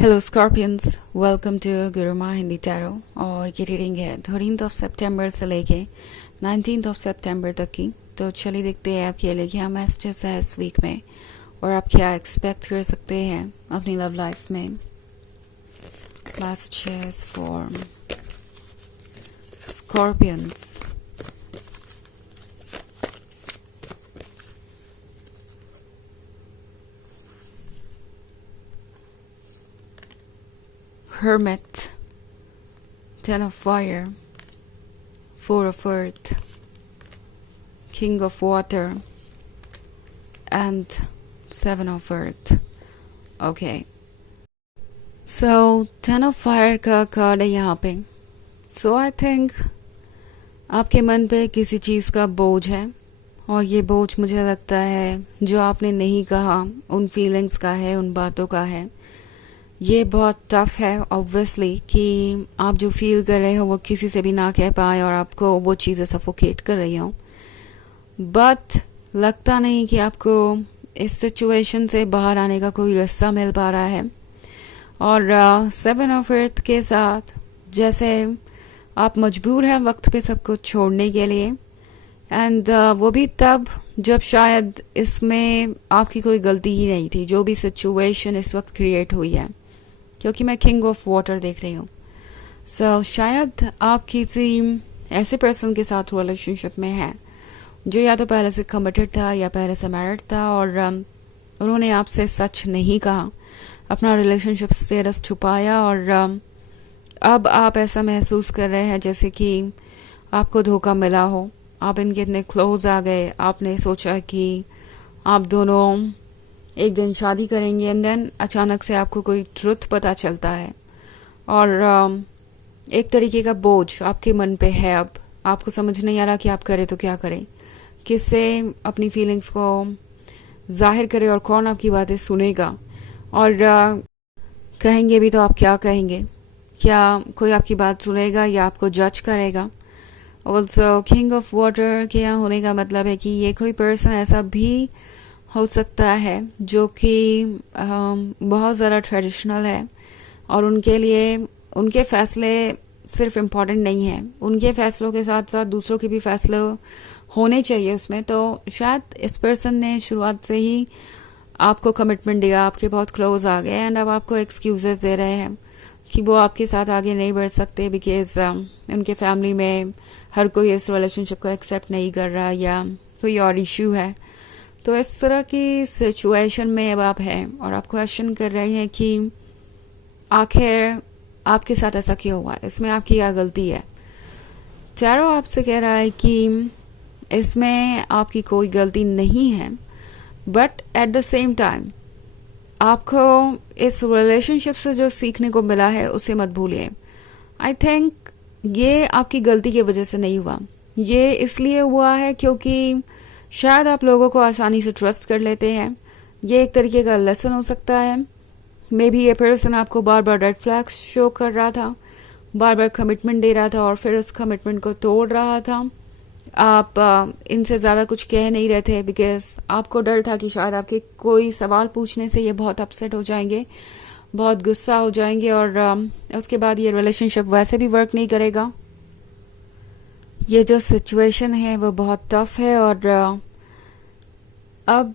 Hello Scorpions, welcome to Guruma Hindi tarot. और ये reading है 13 सितंबर से लेके 19 सितंबर तक की। तो चलिए देखते हैं आपके लिए क्या मैसेजेस है इस वीक में और आप क्या एक्सपेक्ट कर सकते हैं अपनी लव लाइफ में। Messages for scorpions. Hermit, Ten of Fire, Four of Earth, King of Water, and Seven of Earth. Okay. So, Ten of Fire का कार्ड है यहाँ पे। So, I think आपके मन पे किसी चीज़ का बोझ है और ये बोझ मुझे लगता है जो आपने नहीं कहा, उन फीलिंग्स का है, उन बातों का है। ये बहुत टफ है ऑब्वियसली कि आप जो फील कर रहे हो वो किसी से भी ना कह पाए और आपको वो चीज़ें सफोकेट कर रही हो। बट लगता नहीं कि आपको इस सिचुएशन से बाहर आने का कोई रास्ता मिल पा रहा है। और सेवन ऑफ अर्थ के साथ जैसे आप मजबूर हैं वक्त पे सब कुछ छोड़ने के लिए। एंड वो भी तब जब शायद इसमें आपकी कोई गलती ही नहीं थी, जो भी सिचुएशन इस वक्त क्रिएट हुई है, क्योंकि मैं किंग ऑफ वाटर देख रही हूँ। सो शायद आप किसी ऐसे पर्सन के साथ रिलेशनशिप में हैं जो या तो पहले से कमिटेड था या पहले से मैरिड था और उन्होंने आपसे सच नहीं कहा, अपना रिलेशनशिप स्टेटस छुपाया और अब आप ऐसा महसूस कर रहे हैं जैसे कि आपको धोखा मिला हो। आप इनके इतने क्लोज आ गए, आपने सोचा कि आप दोनों एक दिन शादी करेंगे एंड देन अचानक से आपको कोई ट्रुथ पता चलता है और एक तरीके का बोझ आपके मन पे है। अब आपको समझ नहीं आ रहा कि आप करें तो क्या करें, किससे अपनी फीलिंग्स को जाहिर करें और कौन आपकी बातें सुनेगा और कहेंगे भी तो आप क्या कहेंगे, क्या कोई आपकी बात सुनेगा या आपको जज करेगा। ऑल्सो किंग ऑफ वाटर के यहाँ होने का मतलब है कि ये कोई पर्सन ऐसा भी हो सकता है जो कि बहुत ज़्यादा ट्रेडिशनल है और उनके लिए उनके फैसले सिर्फ इम्पॉर्टेंट नहीं है, उनके फैसलों के साथ साथ दूसरों के भी फैसले होने चाहिए उसमें। तो शायद इस पर्सन ने शुरुआत से ही आपको कमिटमेंट दिया, आपके बहुत क्लोज आ गए एंड अब आपको एक्सक्यूजेस दे रहे हैं कि वो आपके साथ आगे नहीं बढ़ सकते बिकॉज उनके फैमिली में हर कोई इस रिलेशनशिप को एक्सेप्ट नहीं कर रहा या कोई और इश्यू है। तो इस तरह की सिचुएशन में अब आप हैं और आप क्वेश्चन कर रहे हैं कि आखिर आपके साथ ऐसा क्यों हुआ, इसमें आपकी क्या गलती है। टैरो आपसे कह रहा है कि इसमें आपकी कोई गलती नहीं है, but at the same time आपको इस रिलेशनशिप से जो सीखने को मिला है उसे मत भूलिए। आई थिंक ये आपकी गलती की वजह से नहीं हुआ, ये इसलिए हुआ है क्योंकि शायद आप लोगों को आसानी से ट्रस्ट कर लेते हैं। ये एक तरीके का लेसन हो सकता है। मे बी ये पर्सन आपको बार बार रेड फ्लैग्स शो कर रहा था, बार बार कमिटमेंट दे रहा था और फिर उस कमिटमेंट को तोड़ रहा था। आप इनसे ज़्यादा कुछ कह नहीं रहे थे बिकॉज आपको डर था कि शायद आपके कोई सवाल पूछने से ये बहुत अपसेट हो जाएंगे, बहुत गुस्सा हो जाएंगे और उसके बाद ये रिलेशनशिप वैसे भी वर्क नहीं करेगा। ये जो सिचुएशन है वो बहुत टफ है और अब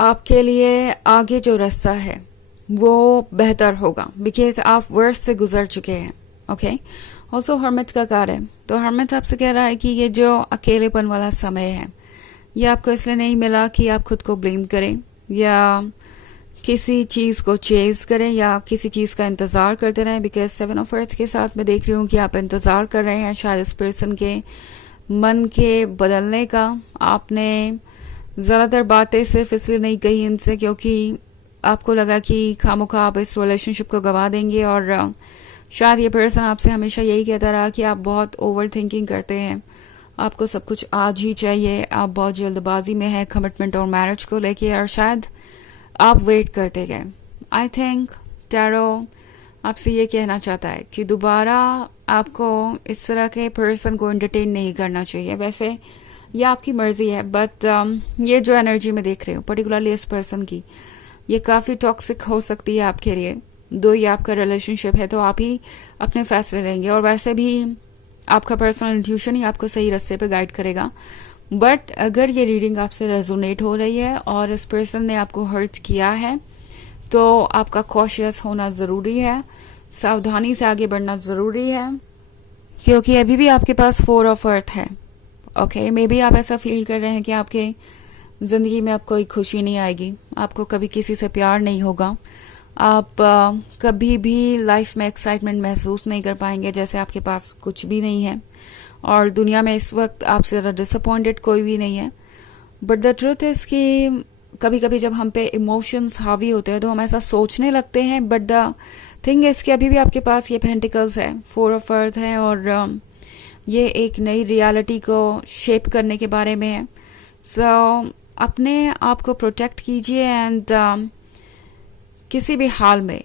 आपके लिए आगे जो रास्ता है वो बेहतर होगा बिकॉज आप वर्ष से गुजर चुके हैं। ओके। ऑल्सो हर्मिट का कार्ड है, तो हर्मिट आपसे कह रहा है कि ये जो अकेलेपन वाला समय है ये आपको इसलिए नहीं मिला कि आप खुद को ब्लेम करें या किसी चीज़ को चेज करें या किसी चीज़ का इंतज़ार करते रहें। बिकॉज सेवन ऑफ अर्थ के साथ मैं देख रही हूँ कि आप इंतज़ार कर रहे हैं शायद इस पर्सन के मन के बदलने का। आपने ज़्यादातर बातें सिर्फ इसलिए नहीं कही इनसे क्योंकि आपको लगा कि खामोखा आप इस रिलेशनशिप को गवा देंगे और शायद ये पर्सन आपसे हमेशा यही कहता रहा कि आप बहुत ओवर थिंकिंग करते हैं, आपको सब कुछ आज ही चाहिए, आप बहुत जल्दबाजी में हैं कमिटमेंट और मैरिज को लेके और शायद आप वेट करते गए। आई थिंक टैरो आपसे ये कहना चाहता है कि दोबारा आपको इस तरह के पर्सन को एंटरटेन नहीं करना चाहिए। वैसे ये आपकी मर्जी है बट ये जो एनर्जी मैं देख रही हूँ पर्टिकुलरली इस पर्सन की, ये काफ़ी टॉक्सिक हो सकती है आपके लिए दो ही आपका रिलेशनशिप है तो आप ही अपने फैसले लेंगे, और वैसे भी आपका पर्सनल इंट्यूशन ही आपको सही रास्ते पे गाइड करेगा। बट अगर ये रीडिंग आपसे रेजोनेट हो रही है और इस पर्सन ने आपको हर्ट किया है तो आपका कॉशियस होना ज़रूरी है, सावधानी से आगे बढ़ना ज़रूरी है, क्योंकि अभी भी आपके पास 4 ऑफ अर्थ है। ओके, मे बी आप ऐसा फील कर रहे हैं कि आपके ज़िंदगी में अब कोई खुशी नहीं आएगी, आपको कभी किसी से प्यार नहीं होगा, आप कभी भी लाइफ में एक्साइटमेंट महसूस नहीं कर पाएंगे, जैसे आपके पास कुछ भी नहीं है, और दुनिया में इस वक्त आपसे ज़्यादा डिसअपॉइंटेड कोई भी नहीं है। बट द ट्रूथ इज कि कभी कभी जब हम पे इमोशंस हावी होते हैं तो हम ऐसा सोचने लगते हैं, बट द थिंग इज कि अभी भी आपके पास ये पेंटिकल्स है, 4 ऑफ अर्थ है, और ये एक नई रियलिटी को शेप करने के बारे में है। सो अपने आप को प्रोटेक्ट कीजिए एंड किसी भी हाल में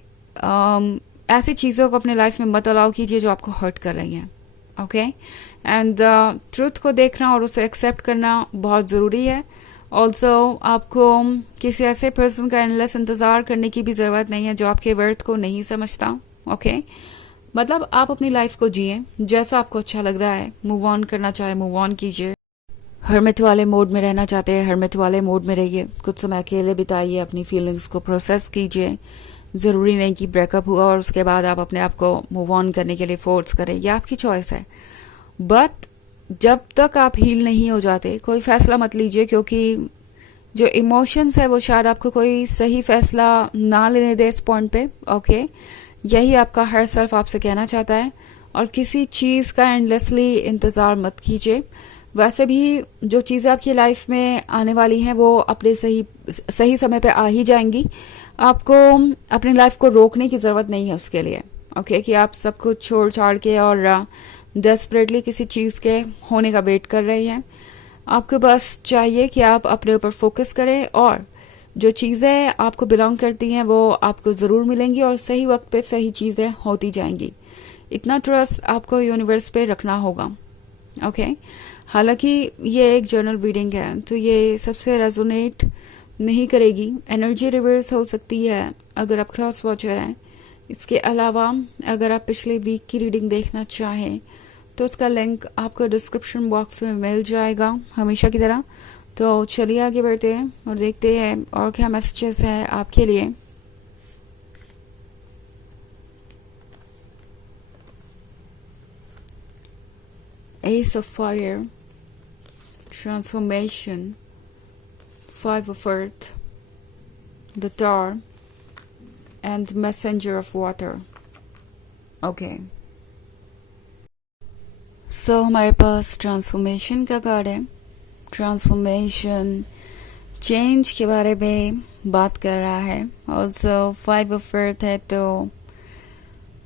ऐसी चीज़ों को अपने लाइफ में मत अलाउ कीजिए जो आपको हर्ट कर रही हैं। ओके, एंड ट्रूथ को देखना और उसे एक्सेप्ट करना बहुत ज़रूरी है। ऑल्सो आपको किसी ऐसे पर्सन का एंडलेस इंतज़ार करने की भी ज़रूरत नहीं है जो आपके वर्थ को नहीं समझता। ओके, मतलब आप अपनी लाइफ को जिए जैसा आपको अच्छा लग रहा है, मूव ऑन करना चाहे मूव ऑन कीजिए, हर्मिट वाले मोड में रहना चाहते हैं हर्मिट वाले मोड में रहिए, कुछ समय अकेले बिताइए, अपनी फीलिंग्स को प्रोसेस कीजिए। ज़रूरी नहीं कि ब्रेकअप हुआ और उसके बाद आप अपने आप को मूव ऑन करने के लिए फोर्स करें, यह आपकी चॉइस है। बट जब तक आप हील नहीं हो जाते कोई फैसला मत लीजिए, क्योंकि जो इमोशंस है वो शायद आपको कोई सही फैसला ना लेने दे इस पॉइंट पे। ओके, यही आपका हर सेल्फ आपसे कहना चाहता है, और किसी चीज़ का एंडलेसली इंतज़ार मत कीजिए। वैसे भी जो चीज़ें आपकी लाइफ में आने वाली हैं वो अपने सही समय पे आ ही जाएंगी। आपको अपनी लाइफ को रोकने की ज़रूरत नहीं है उसके लिए। ओके, कि आप सब कुछ छोड़ छाड़ के और डेस्परेटली किसी चीज़ के होने का वेट कर रहे हैं। आपको बस चाहिए कि आप अपने ऊपर फोकस करें, और जो चीज़ें आपको बिलोंग करती हैं वो आपको ज़रूर मिलेंगी, और सही वक्त पे सही चीज़ें होती जाएंगी। इतना ट्रस्ट आपको यूनिवर्स पे रखना होगा। ओके, हालांकि ये एक जर्नल रीडिंग है तो ये सबसे रेजोनेट नहीं करेगी, एनर्जी रिवर्स हो सकती है अगर आप क्रॉस वॉचर हैं। इसके अलावा अगर आप पिछले वीक की रीडिंग देखना चाहें तो उसका लिंक आपको डिस्क्रिप्शन बॉक्स में मिल जाएगा हमेशा की तरह। तो चलिए आगे बढ़ते हैं और देखते हैं और क्या मैसेजेस हैं आपके लिए। Ace of Fire, Transformation, 5 of Earth, the Tower, and Messenger of Water. Okay. So हमारे पास ट्रांसफॉर्मेशन का कार्ड है। ट्रांसफॉर्मेशन चेंज के बारे में बात कर रहा है। ऑल्सो 5 ऑफ अर्थ है, तो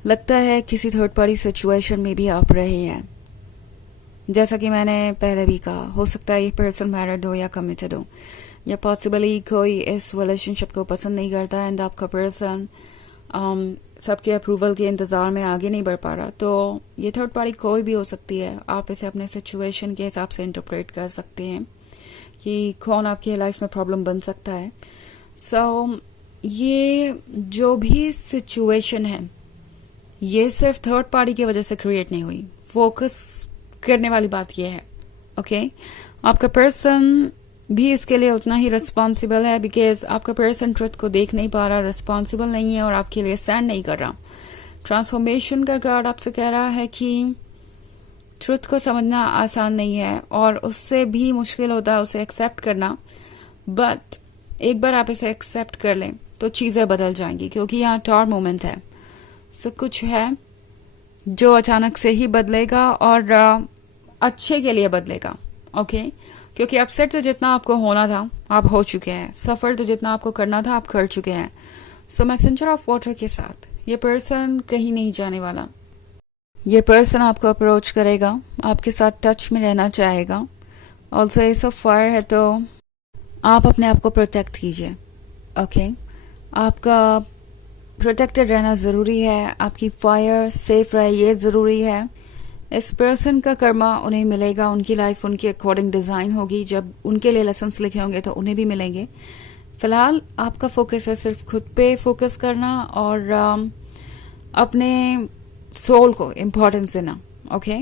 लगता है किसी थर्ड पार्टी सिचुएशन में भी आप रहे हैं। जैसा कि मैंने पहले भी कहा, हो सकता है ये पर्सन मैरिड हो या कमिटेड हो, या पॉसिबली कोई इस रिलेशनशिप को पसंद नहीं करता एंड आपका पर्सन सबके अप्रूवल के इंतज़ार में आगे नहीं बढ़ पा रहा। तो ये थर्ड पार्टी कोई भी हो सकती है। आप इसे अपने सिचुएशन के हिसाब से इंटरप्रेट कर सकते हैं कि कौन आपकी लाइफ में प्रॉब्लम बन सकता है। सो ये जो भी सिचुएशन है ये सिर्फ थर्ड पार्टी की वजह से क्रिएट नहीं हुई। फोकस करने वाली बात यह है, ओके, आपका पर्सन भी इसके लिए उतना ही रिस्पॉन्सिबल है, बिकॉज आपका पर्सन ट्रुथ को देख नहीं पा रहा, रिस्पॉन्सिबल नहीं है और आपके लिए स्टैंड नहीं कर रहा। ट्रांसफॉर्मेशन का कार्ड आपसे कह रहा है कि ट्रुथ को समझना आसान नहीं है और उससे भी मुश्किल होता है उसे एक्सेप्ट करना, बट एक बार आप इसे एक्सेप्ट कर लें तो चीज़ें बदल जाएंगी, क्योंकि यहाँ टॉर मोमेंट है। सो कुछ है जो अचानक से ही बदलेगा और अच्छे के लिए बदलेगा, ओके, क्योंकि अपसेट तो जितना आपको होना था आप हो चुके हैं, सफर तो जितना आपको करना था आप कर चुके हैं। सो मैसेंजर ऑफ वाटर के साथ ये पर्सन कहीं नहीं जाने वाला। ये पर्सन आपको अप्रोच करेगा, आपके साथ टच में रहना चाहेगा। ऑल्सो एस ऑफ फायर है, तो आप अपने आप को प्रोटेक्ट कीजिए, ओके, आपका प्रोटेक्टेड रहना ज़रूरी है, आपकी फायर सेफ रहे ये ज़रूरी है। इस पर्सन का कर्मा उन्हें मिलेगा, उनकी लाइफ उनके अकॉर्डिंग डिज़ाइन होगी। जब उनके लिए लेसन्स लिखे होंगे तो उन्हें भी मिलेंगे। फिलहाल आपका फोकस है सिर्फ खुद पे फोकस करना और अपने सोल को इम्पोर्टेंस देना। ओके,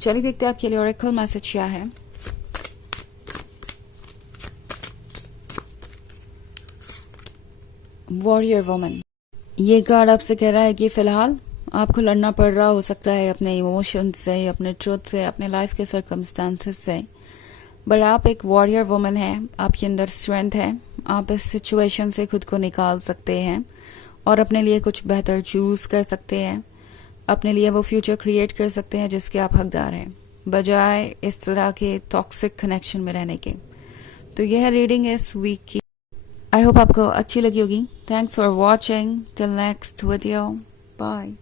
चलिए देखते हैं आपके लिए ऑरेकल मैसेज क्या है। वॉरियर वुमन, ये कार्ड आपसे कह रहा है कि फिलहाल आपको लड़ना पड़ रहा हो सकता है अपने इमोशन से, अपने ट्रुथ से, अपने लाइफ के सर्कमस्टांसेस से, बट आप एक वॉरियर वुमन है, आपके अंदर स्ट्रेंथ है, आप इस सिचुएशन से खुद को निकाल सकते हैं और अपने लिए कुछ बेहतर चूज कर सकते हैं, अपने लिए वो फ्यूचर क्रिएट कर सकते हैं जिसके आप हकदार हैं, बजाय इस तरह के टॉक्सिक कनेक्शन में रहने के। तो यह रीडिंग इस वीक की। आई होप आपको अच्छी लगी होगी। Thanks for watching, till next video, bye.